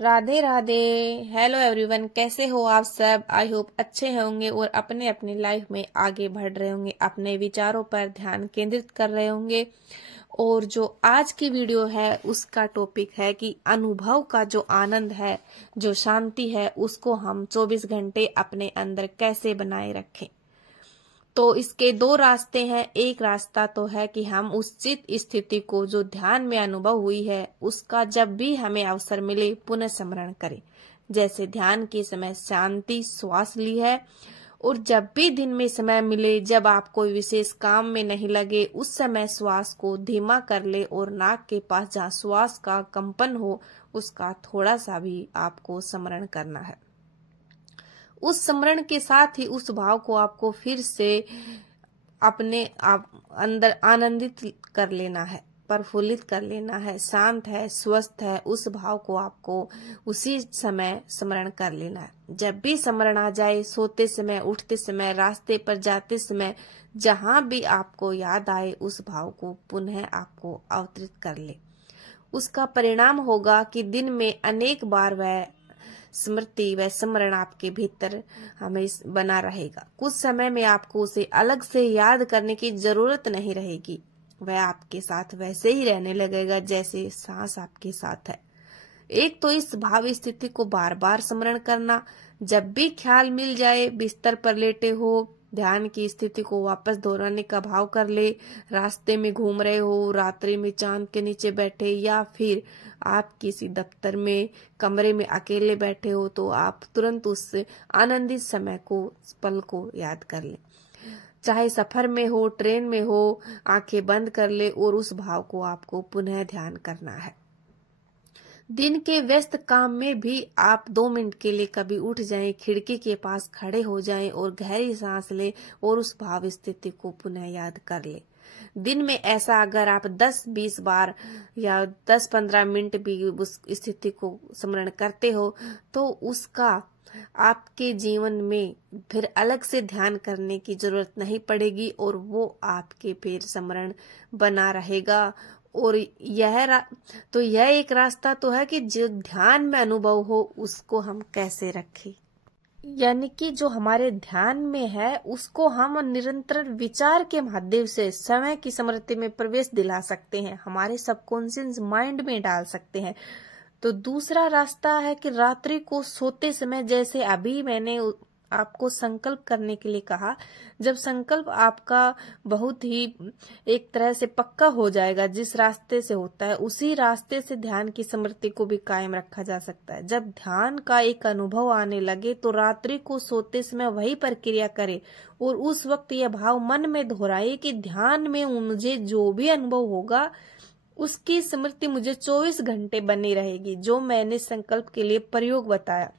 Radhe Radhe. Hello everyone, कैसे हो आप सब। आई होप अच्छे होंगे और अपने अपनी लाइफ में आगे बढ़ रहे होंगे, अपने विचारों पर ध्यान केंद्रित कर रहे होंगे। और जो आज की वीडियो है उसका टॉपिक है कि अनुभव का जो आनंद है, जो शांति है, उसको हम 24 घंटे अपने अंदर कैसे बनाए रखें। तो इसके दो रास्ते हैं। एक रास्ता तो है कि हम उस चित स्थिति को जो ध्यान में अनुभव हुई है उसका जब भी हमें अवसर मिले पुनः स्मरण करें। जैसे ध्यान के समय शांति श्वास ली है, और जब भी दिन में समय मिले, जब आप कोई विशेष काम में नहीं लगे, उस समय श्वास को धीमा कर ले और नाक के पास जहाँ श्वास का कंपन हो उसका थोड़ा सा भी आपको स्मरण करना है। उस स्मरण के साथ ही उस भाव को आपको फिर से अपने आप अंदर आनंदित कर लेना है, प्रफुल्लित कर लेना है, शांत है, स्वस्थ है, उस भाव को आपको उसी समय स्मरण कर लेना है। जब भी स्मरण आ जाए, सोते समय, उठते समय, रास्ते पर जाते समय, जहां भी आपको याद आए, उस भाव को पुनः आपको अवतरित कर ले। उसका परिणाम होगा कि दिन में अनेक बार वह स्मृति व स्मरण आपके भीतर हमें बना रहेगा। कुछ समय में आपको उसे अलग से याद करने की जरूरत नहीं रहेगी, वह आपके साथ वैसे ही रहने लगेगा जैसे सांस आपके साथ है। एक तो इस भाव स्थिति को बार बार स्मरण करना। जब भी ख्याल मिल जाए, बिस्तर पर लेटे हो, ध्यान की स्थिति को वापस दोहराने का भाव कर ले। रास्ते में घूम रहे हो, रात्रि में चांद के नीचे बैठे, या फिर आप किसी दफ्तर में कमरे में अकेले बैठे हो, तो आप तुरंत उस आनंदित समय को, पल को याद कर ले। चाहे सफर में हो, ट्रेन में हो, आंखें बंद कर ले और उस भाव को आपको पुनः ध्यान करना है। दिन के व्यस्त काम में भी आप 2 मिनट के लिए कभी उठ जाएं, खिड़की के पास खड़े हो जाएं और गहरी सांस लें और उस भाव स्थिति को पुनः याद कर लें। दिन में ऐसा अगर आप 10-20 बार या 10-15 मिनट भी उस स्थिति को स्मरण करते हो, तो उसका आपके जीवन में फिर अलग से ध्यान करने की जरूरत नहीं पड़ेगी और वो आपके फिर स्मरण बना रहेगा। और यह एक रास्ता तो है कि जो ध्यान में अनुभव हो उसको हम कैसे रखें, यानी कि जो हमारे ध्यान में है उसको हम निरंतर विचार के माध्यम से समय की स्मृति में प्रवेश दिला सकते हैं, हमारे सबकॉन्शियस माइंड में डाल सकते हैं। तो दूसरा रास्ता है कि रात्रि को सोते समय, जैसे अभी मैंने आपको संकल्प करने के लिए कहा, जब संकल्प आपका बहुत ही एक तरह से पक्का हो जाएगा, जिस रास्ते से होता है उसी रास्ते से ध्यान की स्मृति को भी कायम रखा जा सकता है। जब ध्यान का एक अनुभव आने लगे तो रात्रि को सोते समय वही प्रक्रिया करे और उस वक्त यह भाव मन में दोहराए कि ध्यान में मुझे जो भी अनुभव होगा उसकी स्मृति मुझे 24 घंटे बनी रहेगी, जो मैंने संकल्प के लिए प्रयोग बताया।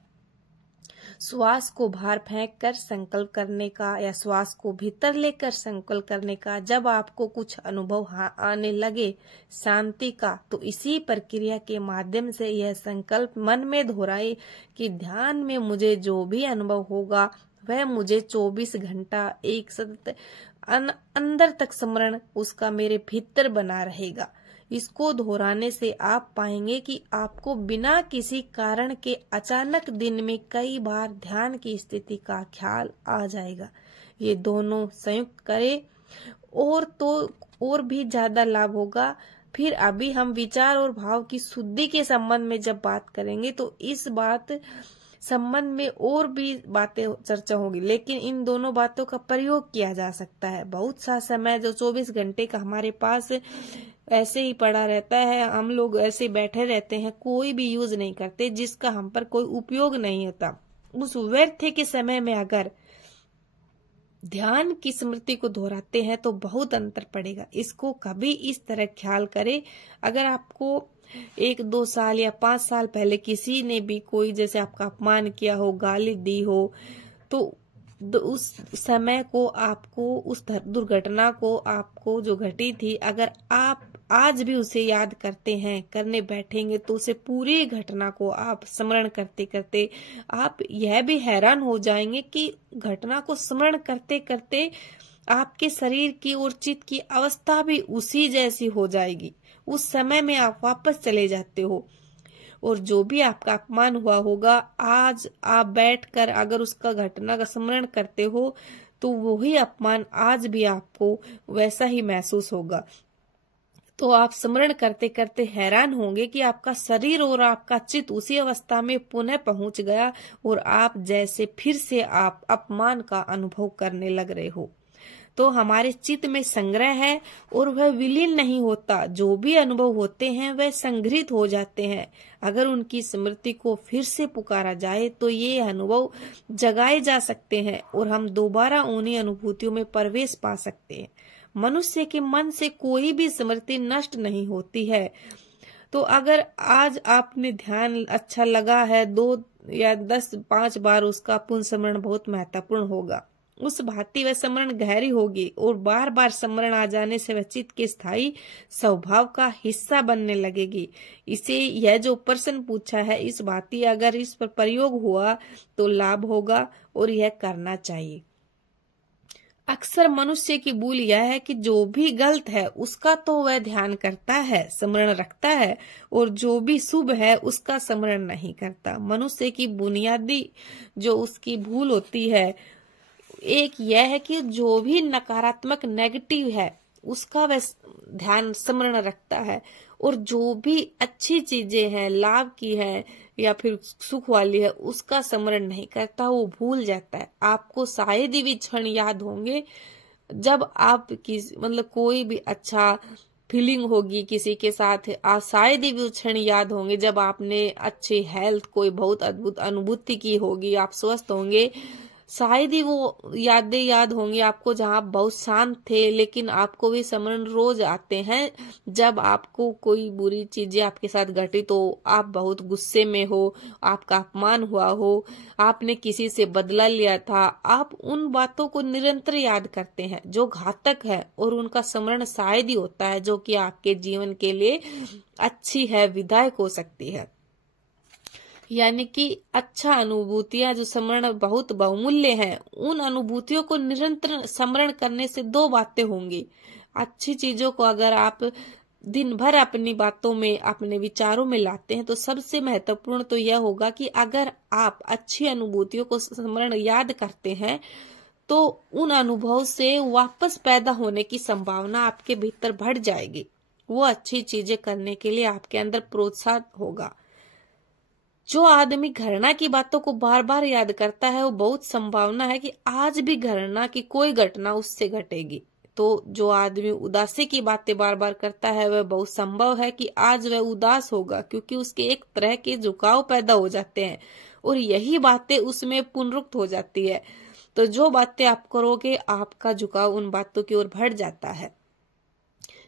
श्वास को बाहर फेंक कर संकल्प करने का या श्वास को भीतर लेकर संकल्प करने का। जब आपको कुछ अनुभव आने लगे शांति का, तो इसी प्रक्रिया के माध्यम से यह संकल्प मन में दोहराए कि ध्यान में मुझे जो भी अनुभव होगा वह मुझे 24 घंटा एक सतत अंदर तक स्मरण उसका मेरे भीतर बना रहेगा। इसको दोहराने से आप पाएंगे कि आपको बिना किसी कारण के अचानक दिन में कई बार ध्यान की स्थिति का ख्याल आ जाएगा। ये दोनों संयुक्त करें और तो और भी ज्यादा लाभ होगा। फिर अभी हम विचार और भाव की शुद्धि के संबंध में जब बात करेंगे तो इस बात संबंध में और भी बातें चर्चा होगी, लेकिन इन दोनों बातों का प्रयोग किया जा सकता है। बहुत सा समय जो 24 घंटे का हमारे पास ऐसे ही पड़ा रहता है, हम लोग ऐसे बैठे रहते हैं, कोई भी यूज नहीं करते, जिसका हम पर कोई उपयोग नहीं होता। उस व्यर्थ के समय में अगर ध्यान की स्मृति को दोहराते हैं तो बहुत अंतर पड़ेगा। इसको कभी इस तरह ख्याल करें, अगर आपको 1-2 साल या 5 साल पहले किसी ने भी कोई जैसे आपका अपमान किया हो, गाली दी हो, तो उस समय को आपको, उस दुर्घटना को आपको जो घटी थी, अगर आप आज भी उसे याद करते हैं, करने बैठेंगे, तो उसे पूरी घटना को आप स्मरण करते करते आप यह भी हैरान हो जाएंगे कि घटना को स्मरण करते करते आपके शरीर की और चित्त की अवस्था भी उसी जैसी हो जाएगी। उस समय में आप वापस चले जाते हो। और जो भी आपका अपमान हुआ होगा, आज आप बैठकर अगर उसका घटना का स्मरण करते हो तो वही अपमान आज भी आपको वैसा ही महसूस होगा। तो आप स्मरण करते करते हैरान होंगे कि आपका शरीर और आपका चित्त उसी अवस्था में पुनः पहुंच गया और आप जैसे फिर से आप अपमान का अनुभव करने लग रहे हो। तो हमारे चित्त में संग्रह है और वह विलीन नहीं होता। जो भी अनुभव होते हैं वह संग्रहित हो जाते हैं। अगर उनकी स्मृति को फिर से पुकारा जाए तो ये अनुभव जगाए जा सकते हैं और हम दोबारा उन्हीं अनुभूतियों में प्रवेश पा सकते हैं। मनुष्य के मन से कोई भी स्मृति नष्ट नहीं होती है। तो अगर आज आपने ध्यान अच्छा लगा है, 2 या 10 5 बार उसका पुनः बहुत महत्वपूर्ण होगा। उस भांति वह स्मरण गहरी होगी और बार बार स्मरण आ जाने से वह चित्त के स्थायी स्वभाव का हिस्सा बनने लगेगी। इसे यह जो प्रश्न पूछा है, इस भांति अगर इस पर प्रयोग हुआ तो लाभ होगा और यह करना चाहिए। अक्सर मनुष्य की भूल यह है कि जो भी गलत है उसका तो वह ध्यान करता है, स्मरण रखता है, और जो भी शुभ है उसका स्मरण नहीं करता। मनुष्य की बुनियादी जो उसकी भूल होती है, एक यह है कि जो भी नकारात्मक नेगेटिव है उसका वह ध्यान स्मरण रखता है, और जो भी अच्छी चीजें हैं, लाभ की है या फिर सुख वाली है, उसका स्मरण नहीं करता, वो भूल जाता है। आपको शायद ही भी क्षण याद होंगे जब आप मतलब कोई भी अच्छा फीलिंग होगी किसी के साथ, आप शायद ही भी क्षण याद होंगे जब आपने अच्छी हेल्थ, कोई बहुत अद्भुत अनुभूति की होगी, आप स्वस्थ होंगे। शायद ही वो यादें याद होंगी आपको जहां आप बहुत शांत थे, लेकिन आपको भी स्मरण रोज आते हैं जब आपको कोई बुरी चीजें आपके साथ घटित हो, आप बहुत गुस्से में हो, आपका अपमान हुआ हो, आपने किसी से बदला लिया था। आप उन बातों को निरंतर याद करते हैं जो घातक है, और उनका स्मरण शायद ही होता है जो कि आपके जीवन के लिए अच्छी है, विधायक हो सकती है। यानी कि अच्छा अनुभूतियां जो स्मरण बहुत बहुमूल्य हैं, उन अनुभूतियों को निरंतर स्मरण करने से 2 बातें होंगी। अच्छी चीजों को अगर आप दिन भर अपनी बातों में, अपने विचारों में लाते हैं तो सबसे महत्वपूर्ण तो यह होगा कि अगर आप अच्छी अनुभूतियों को स्मरण याद करते हैं तो उन अनुभव से वापस पैदा होने की संभावना आपके भीतर बढ़ जाएगी। वो अच्छी चीजें करने के लिए आपके अंदर प्रोत्साहन होगा। जो आदमी घृणा की बातों को बार बार याद करता है, वो बहुत संभावना है कि आज भी घृणा की कोई घटना उससे घटेगी। तो जो आदमी उदासी की बातें बार बार करता है, वह बहुत संभव है कि आज वह उदास होगा, क्योंकि उसके एक तरह के झुकाव पैदा हो जाते हैं और यही बातें उसमें पुनरुक्त हो जाती है। तो जो बातें आप करोगे, आपका झुकाव उन बातों की ओर बढ़ जाता है।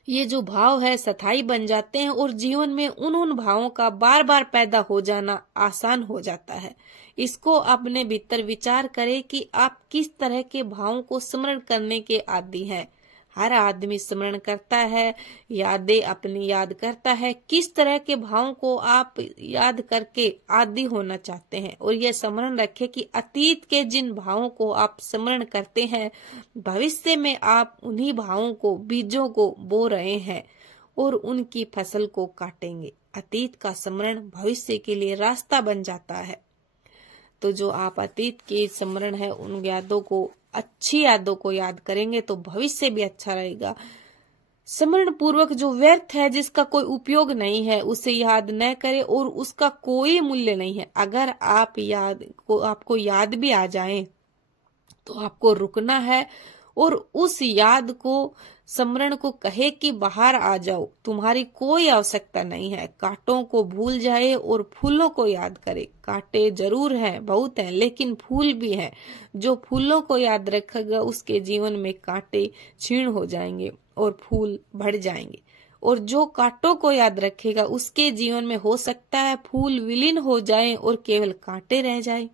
ये जो भाव है स्थायी बन जाते हैं और जीवन में उन भावों का बार बार पैदा हो जाना आसान हो जाता है। इसको अपने भीतर विचार करें कि आप किस तरह के भावों को स्मरण करने के आदी हैं। हर आदमी स्मरण करता है, यादें अपनी याद करता है। किस तरह के भावों को आप याद करके आदी होना चाहते हैं, और यह स्मरण रखें कि अतीत के जिन भावों को आप स्मरण करते हैं, भविष्य में आप उन्हीं भावों को, बीजों को बो रहे हैं और उनकी फसल को काटेंगे। अतीत का स्मरण भविष्य के लिए रास्ता बन जाता है। तो जो आप अतीत के स्मरण है, उन यादों को, अच्छी यादों को याद करेंगे तो भविष्य भी अच्छा रहेगा। स्मरण पूर्वक जो व्यर्थ है, जिसका कोई उपयोग नहीं है, उसे याद न करें और उसका कोई मूल्य नहीं है। अगर आपको याद भी आ जाए तो आपको रुकना है और उस याद को, स्मरण को कहे कि बाहर आ जाओ, तुम्हारी कोई आवश्यकता नहीं है। कांटों को भूल जाए और फूलों को याद करे। कांटे जरूर हैं, बहुत हैं, लेकिन फूल भी हैं। जो फूलों को याद रखेगा उसके जीवन में कांटे क्षीण हो जाएंगे और फूल बढ़ जाएंगे, और जो कांटों को याद रखेगा उसके जीवन में हो सकता है फूल विलीन हो जाए और केवल कांटे रह जाए।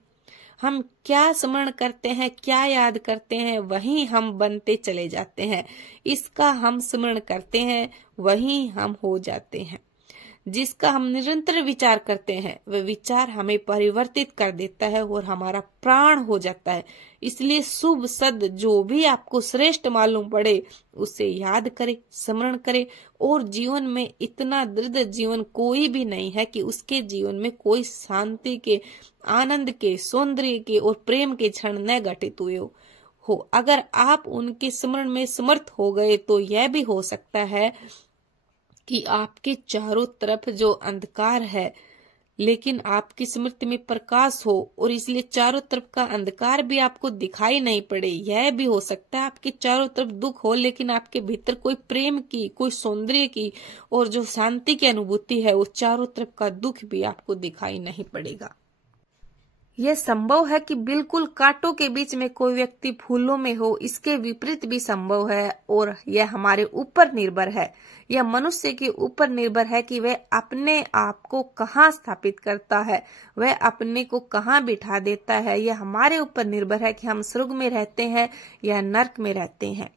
हम क्या स्मरण करते हैं, क्या याद करते हैं, वही हम बनते चले जाते हैं। इसका हम स्मरण करते हैं, वही हम हो जाते हैं। जिसका हम निरंतर विचार करते हैं वह विचार हमें परिवर्तित कर देता है और हमारा प्राण हो जाता है। इसलिए शुभ सद जो भी आपको श्रेष्ठ मालूम पड़े उसे याद करे, स्मरण करे। और जीवन में इतना दृढ़ जीवन कोई भी नहीं है कि उसके जीवन में कोई शांति के, आनंद के, सौंदर्य के और प्रेम के क्षण न घटित हुए हो। अगर आप उनके स्मरण में समर्थ हो गए तो यह भी हो सकता है कि आपके चारों तरफ जो अंधकार है लेकिन आपकी स्मृति में प्रकाश हो, और इसलिए चारों तरफ का अंधकार भी आपको दिखाई नहीं पड़े। यह भी हो सकता है आपके चारों तरफ दुख हो लेकिन आपके भीतर कोई प्रेम की, कोई सौंदर्य की और जो शांति की अनुभूति है, वो चारों तरफ का दुख भी आपको दिखाई नहीं पड़ेगा। यह संभव है कि बिल्कुल कांटों के बीच में कोई व्यक्ति फूलों में हो, इसके विपरीत भी संभव है। और यह हमारे ऊपर निर्भर है, यह मनुष्य के ऊपर निर्भर है कि वह अपने आप को कहाँ स्थापित करता है, वह अपने को कहाँ बिठा देता है। यह हमारे ऊपर निर्भर है कि हम स्वर्ग में रहते हैं या नरक में रहते हैं।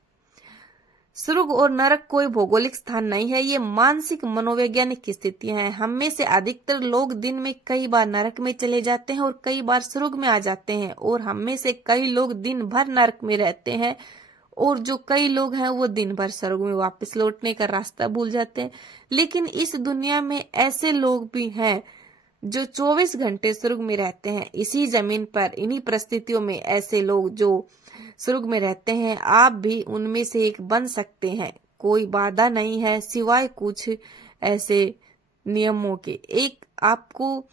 स्वर्ग और नरक कोई भौगोलिक स्थान नहीं है, ये मानसिक मनोवैज्ञानिक स्थितियां हैं। हम में से अधिकतर लोग दिन में कई बार नरक में चले जाते हैं और कई बार स्वर्ग में आ जाते हैं, और हम में से कई लोग दिन भर नरक में रहते हैं और जो कई लोग हैं वो दिन भर स्वर्ग में वापस लौटने का रास्ता भूल जाते हैं। लेकिन इस दुनिया में ऐसे लोग भी हैं जो 24 घंटे स्वर्ग में रहते हैं। इसी जमीन पर, इन्हीं परिस्थितियों में ऐसे लोग जो स्वर्ग में रहते हैं, आप भी उनमें से एक बन सकते हैं। कोई बाधा नहीं है सिवाय कुछ ऐसे नियमों के। एक, आपको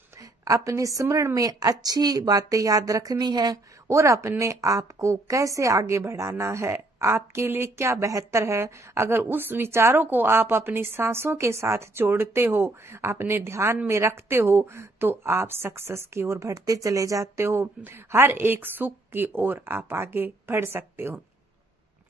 अपने स्मरण में अच्छी बातें याद रखनी है और अपने आप को कैसे आगे बढ़ाना है, आपके लिए क्या बेहतर है। अगर उस विचारों को आप अपनी सांसों के साथ जोड़ते हो, अपने ध्यान में रखते हो, तो आप सक्सेस की ओर बढ़ते चले जाते हो। हर एक सुख की ओर आप आगे बढ़ सकते हो।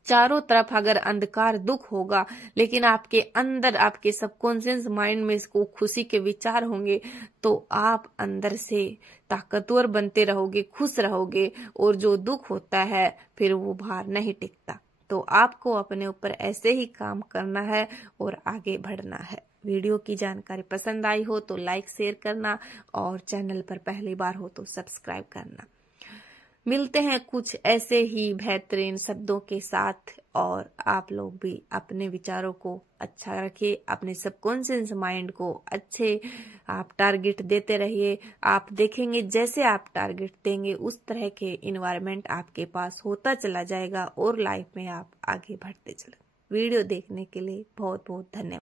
चारों तरफ अगर अंधकार, दुख होगा, लेकिन आपके अंदर, आपके सबकॉन्शियस माइंड में इसको खुशी के विचार होंगे, तो आप अंदर से ताकतवर बनते रहोगे, खुश रहोगे, और जो दुख होता है फिर वो बाहर नहीं टिकता। तो आपको अपने ऊपर ऐसे ही काम करना है और आगे बढ़ना है। वीडियो की जानकारी पसंद आई हो तो लाइक, शेयर करना, और चैनल पर पहली बार हो तो सब्सक्राइब करना। मिलते हैं कुछ ऐसे ही बेहतरीन शब्दों के साथ, और आप लोग भी अपने विचारों को अच्छा रखिए, अपने सबकॉन्शियस माइंड को अच्छे आप टारगेट देते रहिए। आप देखेंगे जैसे आप टारगेट देंगे उस तरह के इन्वायरमेंट आपके पास होता चला जाएगा और लाइफ में आप आगे बढ़ते चले। वीडियो देखने के लिए बहुत बहुत धन्यवाद।